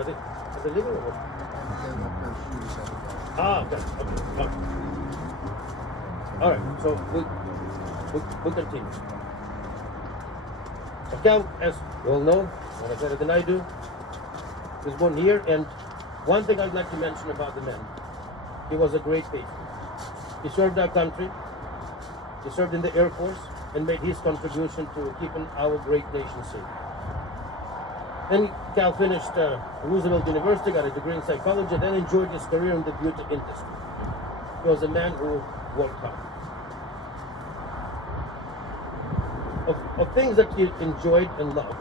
Are they living or what? Ah, okay. All right. So we'll continue. Cal, as you all know, and better than I do, is born here. And one thing I'd like to mention about the man, he was a great patriot. He served our country. He served in the Air Force and made his contribution to keeping our great nation safe. Then Cal finished Roosevelt University, got a degree in psychology, then enjoyed his career in the beauty industry. He was a man who worked hard. Of things that he enjoyed and loved,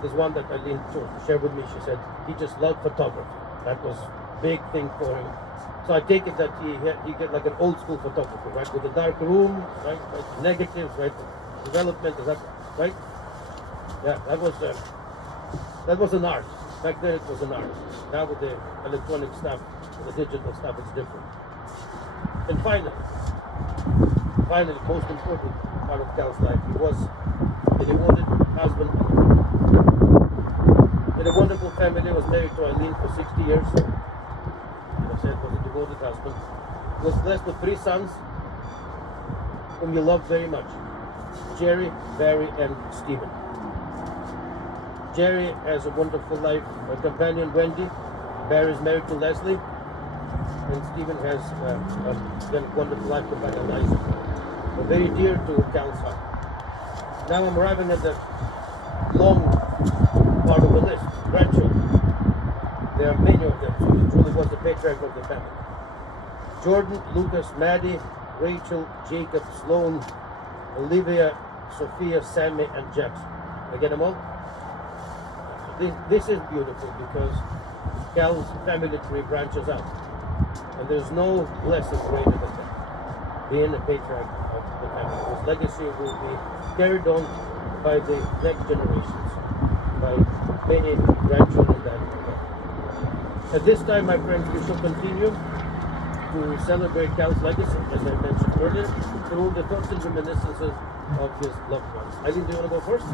there's one that Eileen shared with me. She said he just loved photography. That was a big thing for him. So I take it that he get like an old school photographer, right? With a dark room, right? Negatives, right? Development, is that right? Yeah, that was an art. Back then it was an art. Now with the electronic stuff, with the digital stuff, it's different. And finally, most important part of Cal's life, he was a devoted husband in a wonderful family. He was married to Eileen for 60 years. As I said, was a devoted husband. He was blessed with 3 sons whom he loved very much. Jerry, Barry, and Stephen. Jerry has a wonderful life, a companion, Wendy. Barry is married to Leslie. And Stephen has a wonderful life, companion, Liza. So very dear to Cal's heart. Now I'm arriving at the long part of the list, grandchildren. There are many of them, so he truly was the patriarch of the family. Jordan, Lucas, Maddie, Rachel, Jacob, Sloan, Olivia, Sophia, Sammy, and Jackson. Did I get them all? This is beautiful because Cal's family tree branches out. And there's no blessing greater than that. Being a patriarch of the family. His legacy will be carried on by the next generations, by many grandchildren that will come. At this time, my friends, we shall continue to celebrate Cal's legacy, as I mentioned earlier, through the thoughts and reminiscences of his loved ones. Eileen, do you want to go first?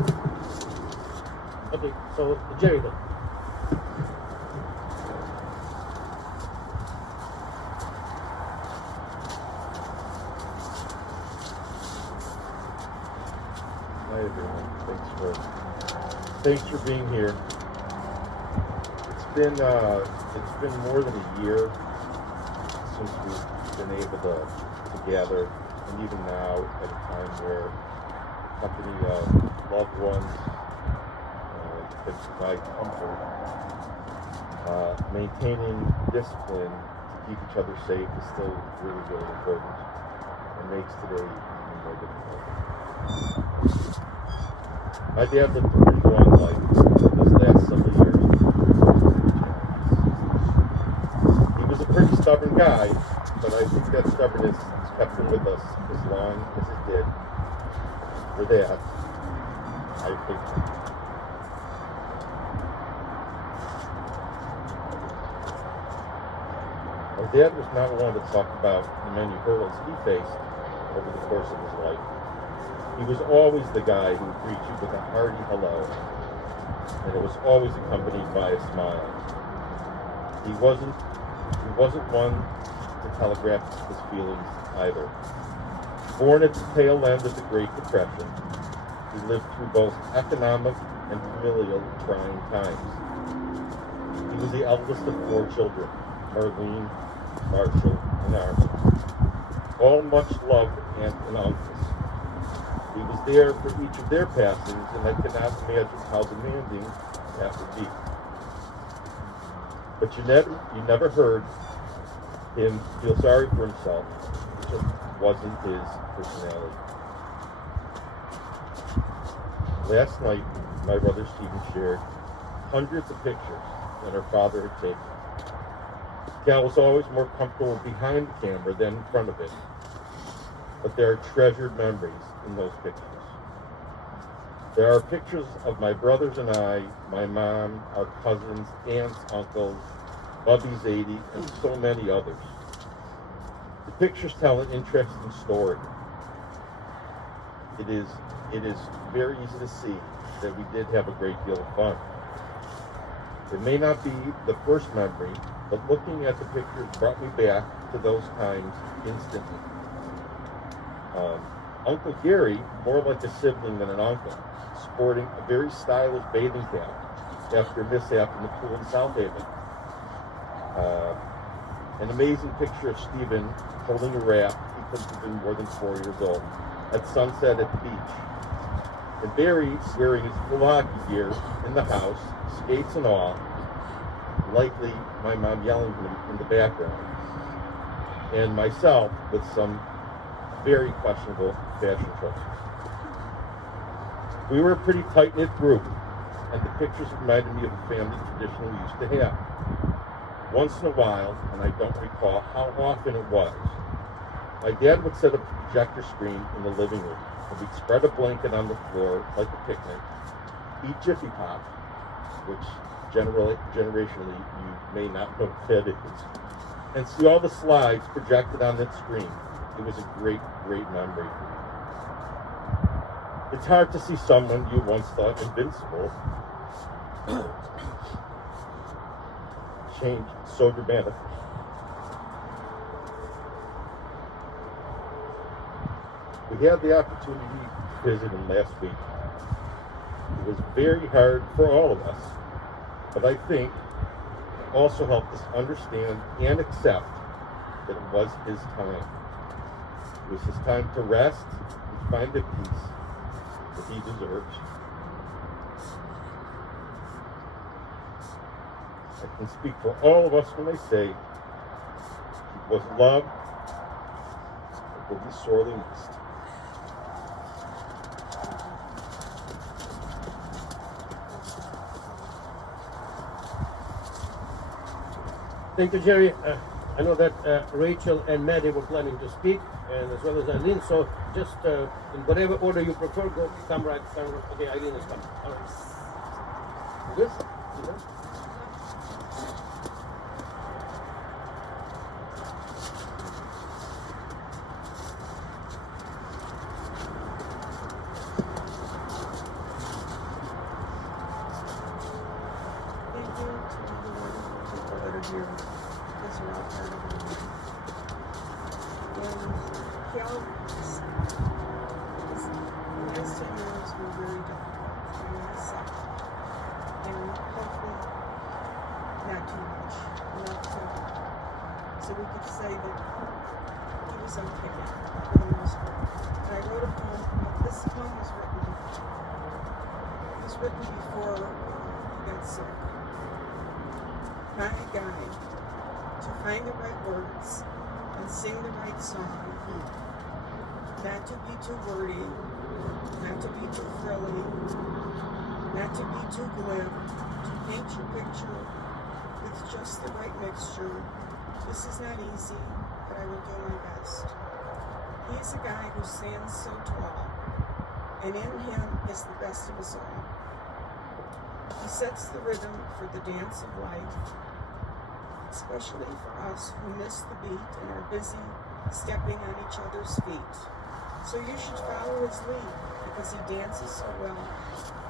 Okay, so Jerry then. Hi everyone. Thanks for being here. It's been more than a year since we've been able to gather, and even now at a time where company of loved ones can provide comfort, maintaining discipline to keep each other safe is still really, really important, and makes today even more difficult. My dad lived a pretty long life. Those last several years were pretty challenges. He was a pretty stubborn guy, but I think that stubbornness has kept him with us as long as it did. For that, I think. My dad was not one to talk about the many hurdles he faced over the course of his life. He was always the guy who would greet you with a hearty hello, and it was always accompanied by a smile. He wasn't one to telegraph his feelings either. Born at the tail end of the Great Depression, he lived through both economic and familial trying times. He was the eldest of 4 children, Marlene, Marshall, and Armin, all much loved aunts and uncles. He was there for each of their passings, and I cannot imagine how demanding that would be. But you never heard him feel sorry for himself. It just wasn't his personality. Last night, my brother Stephen shared hundreds of pictures that our father had taken. Cal was always more comfortable behind the camera than in front of it, but there are treasured memories in those pictures. There are pictures of my brothers and I, my mom, our cousins, aunts, uncles, Bubby Zadie, and so many others. The pictures tell an interesting story. It is very easy to see that we did have a great deal of fun. It may not be the first memory, but looking at the pictures brought me back to those times instantly. Uncle Gary, more like a sibling than an uncle, sporting a very stylish bathing cap after a mishap in the pool in South Haven. An amazing picture of Stephen holding a raft, he couldn't have been more than 4 years old, at sunset at the beach. And Barry wearing his full hockey gear in the house, skates and all, likely my mom yelling at him in the background. And myself with some very questionable fashion choices. We were a pretty tight-knit group, and the pictures reminded me of the family tradition we used to have. Once in a while, and I don't recall how often it was, my dad would set up a projector screen in the living room, and we'd spread a blanket on the floor like a picnic, eat Jiffy Pop, which generationally you may not know what that is, and see all the slides projected on that screen. It was a great, great memory. It's hard to see someone you once thought invincible change so dramatically. We had the opportunity to visit him last week. It was very hard for all of us, but I think it also helped us understand and accept that it was his time. It was his time to rest and find the peace that he deserves. I can speak for all of us when I say he was loved and will be sorely missed. Thank you, Jerry. I know that Rachel and Maddie were planning to speak, and as well as Eileen. So just in whatever order you prefer, come right. Okay, Eileen is coming. All right. Good? Yeah. So we could say that he was okay for the most part. And I wrote a poem. This poem was written before he got sick. My guide to find the right words and sing the right song. Not to be too wordy, not to be too frilly, not to be too glib, to paint your picture with just the right mixture. This is not easy, but I will do my best. He is a guy who stands so tall, and in him is the best of us all. He sets the rhythm for the dance of life, especially for us who miss the beat and are busy stepping on each other's feet. So you should follow his lead, because he dances so well.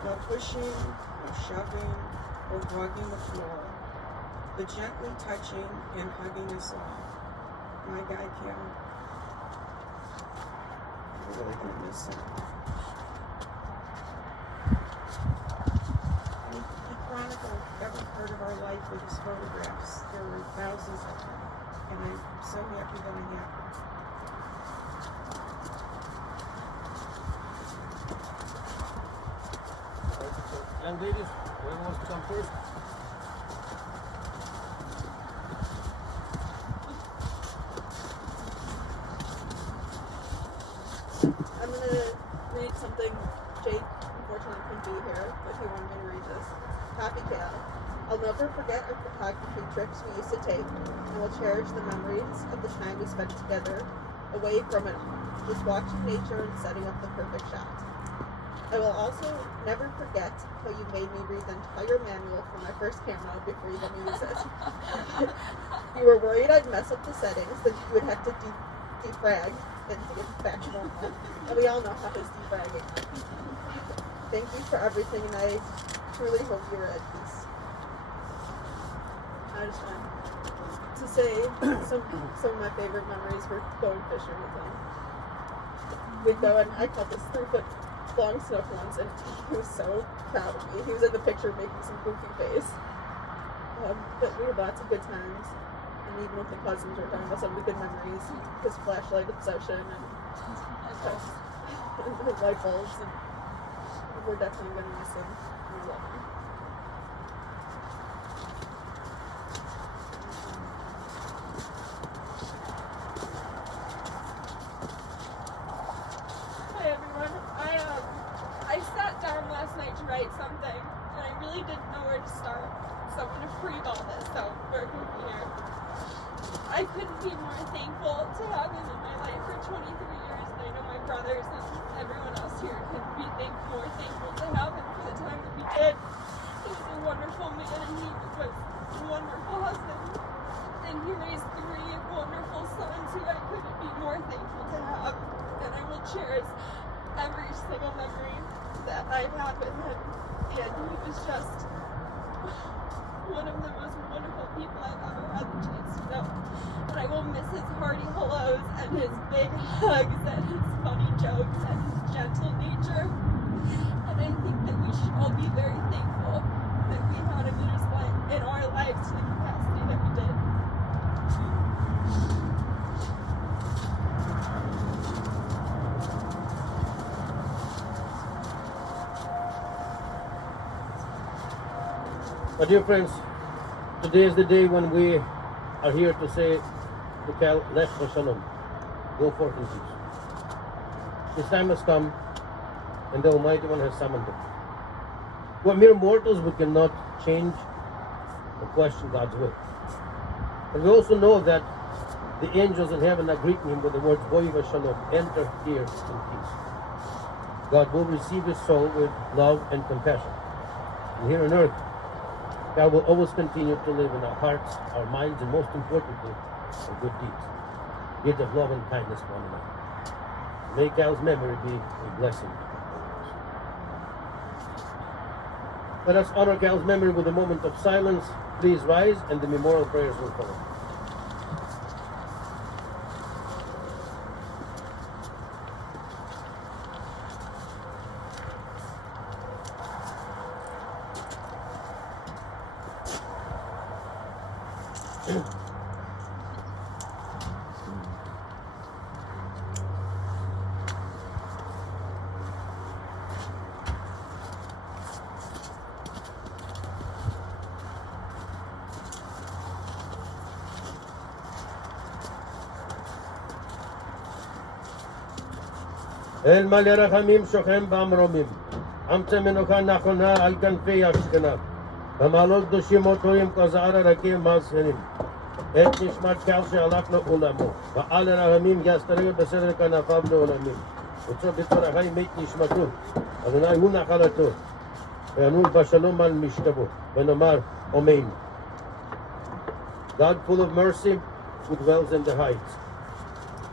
No pushing, no shoving, or drugging the floor, but gently touching and hugging us all. My guy, Cal. I'm really going to miss him. He chronicled every part of our life with his photographs. There were thousands of them, and I'm so happy that I have them. Young ladies, whoever wants to come first. I'm going to read something Jake unfortunately couldn't be here, but he wanted me to read this. Happy Cal. I'll never forget our photography trips we used to take, and will cherish the memories of the time we spent together, away from it all, just watching nature and setting up the perfect shot. I will also never forget how you made me read the entire manual for my first camera before you let me use it. You were worried I'd mess up the settings, that you would have to defrag and to get back to normal. And we all know how his defragging. Thank you for everything, and I truly hope you're at peace. I just want to say some of my favorite memories were going fishing with him. We'd go and I caught this 3-foot long snook once, and he was so proud of me. He was in the picture making some goofy face. But we had lots of good times, and even with the cousins, we were talking about some of the good memories. His flashlight obsession and the light bulbs, and we're definitely going to miss him. And we love him. Hi everyone. I sat down last night to write something, and I really didn't know where to start. So I'm gonna freeze all this. So bear with me here. I couldn't be more thankful to have him in my life for 23 years, and I know my brothers and everyone else here could be more thankful to have him for the time that we did. He was a wonderful man, and he was a wonderful husband, and he raised 3 wonderful sons who I couldn't be more thankful to have. And I will cherish every single memory that I have with him. And he was just one of the most wonderful people I've ever had the chance to know. And I will miss his hearty hellos and his big hugs and his funny jokes and his gentle nature. And I think that we should all be very thankful that we had him in our lives to the capacity that we did. My dear friends, today is the day when we are here to say to Cal, Lech Shalom, go forth in peace. This time has come, and the Almighty One has summoned him. We're mere mortals, we cannot change or question God's will. But we also know that the angels in heaven are greeting him with the words, Boy Shalom, enter here in peace. God will receive his soul with love and compassion. And here on earth, God will always continue to live in our hearts, our minds, and most importantly, our good deeds. Deeds of love and kindness to one another. May Cal's memory be a blessing. Let us honor Cal's memory with a moment of silence. Please rise, and the memorial prayers will follow. אל מלא רחמים שוכם במרומים, אמצע מנוחה נכונה על כנפי השכנה, במעלות קדושים וטובים כזער הרכים מעשיינים, את נשמת קל שהלך לעולמו, ועל הרחמים יסתרר בסדר כנפיו לעולמים, וצור בתורחי מת נשמתו, אדוני הוא נחלתו, וינול בשלום על משכבו, ונאמר אמן. God full of mercy, who dwells in the heights,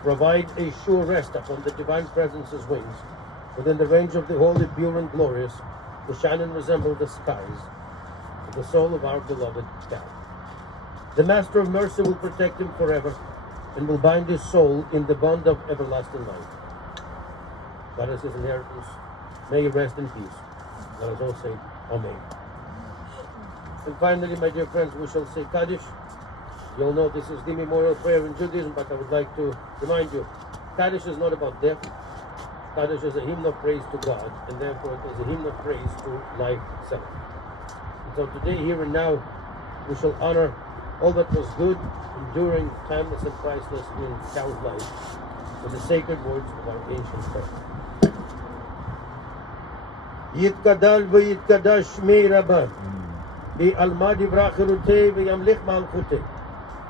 provide a sure rest upon the divine presence's wings, within the range of the holy, pure, and glorious, to shine and resemble the skies, of the soul of our beloved Cal. The Master of Mercy will protect him forever, and will bind his soul in the bond of everlasting life. God is his inheritance. May he rest in peace. Let us all say, Amen. And finally, my dear friends, we shall say Kaddish. You all know this is the memorial prayer in Judaism, but I would like to remind you, Kaddish is not about death. Kaddish is a hymn of praise to God, and therefore it is a hymn of praise to life itself. And so today, here and now, we shall honor all that was good, enduring, timeless, and priceless in Cal's life with the sacred words of our ancient prayer. Yitkadal v'yitkadash shmei Rabbah, v'alma divra chirutei v'yamlich malchutei.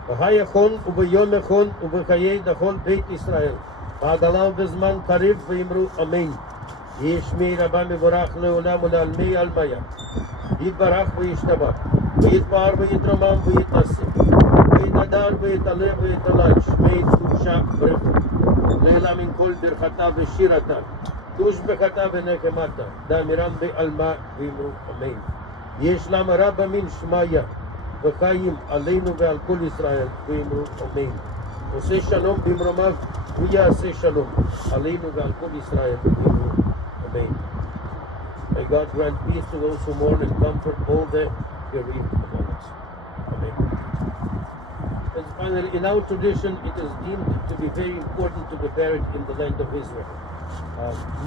V'hayachon u'v'yom echon u'v'chayei dachol Beit Yisrael. V'agalav b'zman kariv v'yimru amen. Yishmei Rabbah mevorach le'olam u'le'almei almaya. Yitbarach v'yishtabach. V'yitbar v'yitramam v'yitnasim. V'yitadar v'yitaleh v'yitalach. Shmei tzusha b'rechu. Le'ela min kol birchata v'shirata. Tush b'chata v'nekemata. Damiram v'alma v'yimru amen. Yesh lam rabba min shmaya. וחיים עלינו ועל כל ישראל ואמרו אמן. עושה שלום במרומיו ויעשה שלום עלינו ועל כל ישראל ואמרו amen. May God grant peace to those who mourn and comfort all the bereaved among us. Amen. And finally, in our tradition, it is deemed to be very important to be buried in the land of Israel.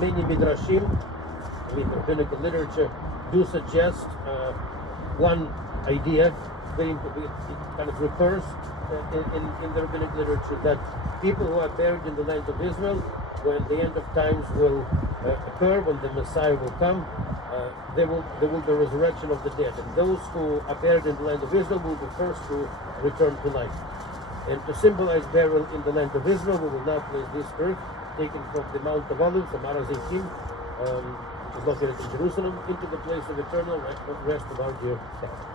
Many midrashim, with rabbinical literature, do suggest one idea. It kind of refers in the rabbinic literature that people who are buried in the land of Israel, when the end of times will occur, when the Messiah will come, there will be resurrection of the dead, and those who are buried in the land of Israel will be first to return to life. And to symbolize burial in the land of Israel, we will now place this earth taken from the Mount of Olives, the Mar Hazeitim, which is located in Jerusalem, into the place of eternal rest of our dear Calvin.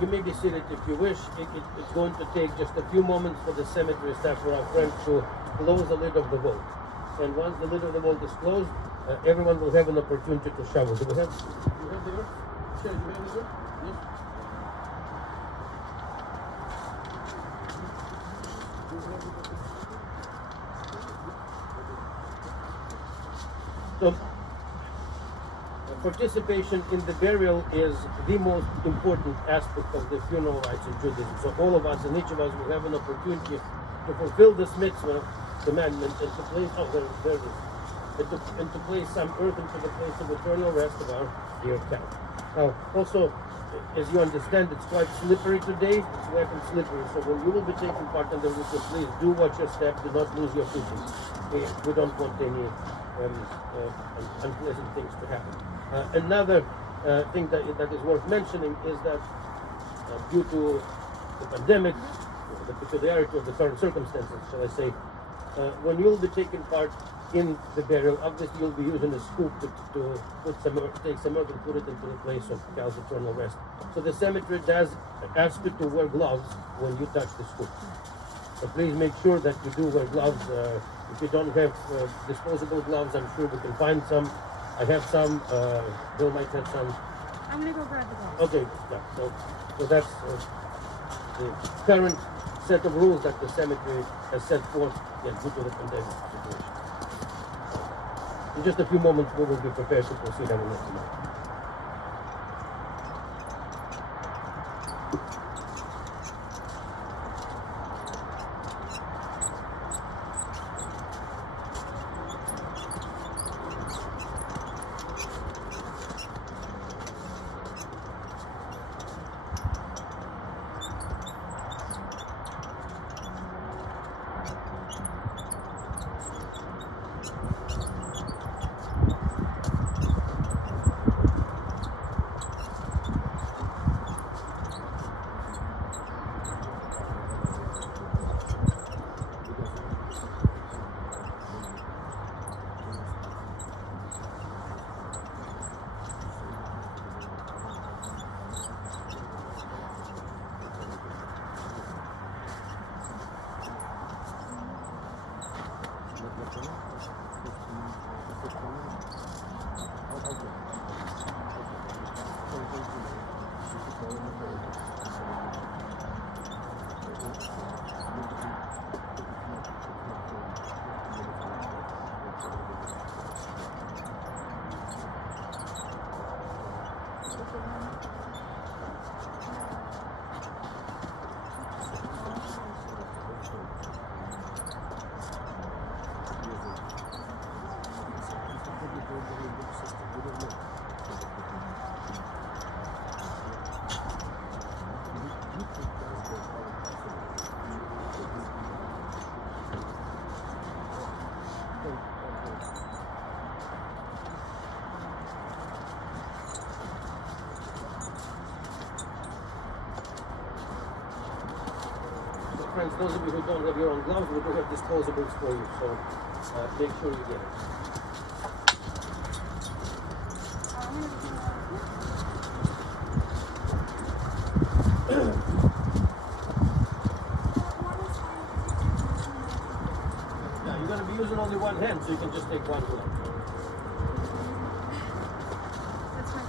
You may be seated if you wish. It's going to take just a few moments for the cemetery staff, for our friends, to close the lid of the vault. And once the lid of the vault is closed, everyone will have an opportunity to shovel. Do we have the earth? Sure, do you have the earth? Yes. So, participation in the burial is the most important aspect of the funeral rites in Judaism. So all of us and each of us will have an opportunity to fulfill this mitzvah commandment and to place and to place some earth into the place of eternal rest of our dear Calvin. Now, also, as you understand, it's quite slippery today. It's wet and slippery. So when you will be taking part in the ritual, please do watch your step. Do not lose your footing. We don't want any unpleasant things to happen. Another thing that is worth mentioning is that due to the pandemic, the peculiarity of the current circumstances, shall I say, when you'll be taking part in the burial, obviously you'll be using a scoop to take some earth and put it into the place of Cal's eternal rest. So the cemetery does ask you to wear gloves when you touch the scoop. So please make sure that you do wear gloves. If you don't have disposable gloves, I'm sure we can find some. I have some. Bill might have some. I'm gonna go grab the gloves. Okay, yeah. So that's the current set of rules that the cemetery has set forth due to the pandemic situation. In just a few moments, we will be prepared to proceed. I will let you know. Friends, those of you who don't have your own gloves, we do have disposables for you, so make sure you get it. using only one hand, so you can just take one glove. That's fine.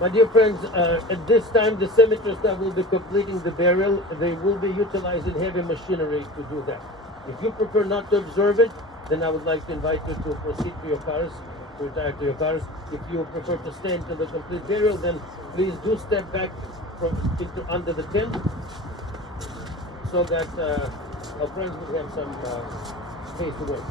My dear friends, at this time, the cemeteries that will be completing the burial, they will be utilizing heavy machinery to do that. If you prefer not to observe it, then I would like to invite you to proceed to your cars, to retire to your cars. If you prefer to stay until the complete burial, then please do step back under the tent so that our friends will have some space to wait.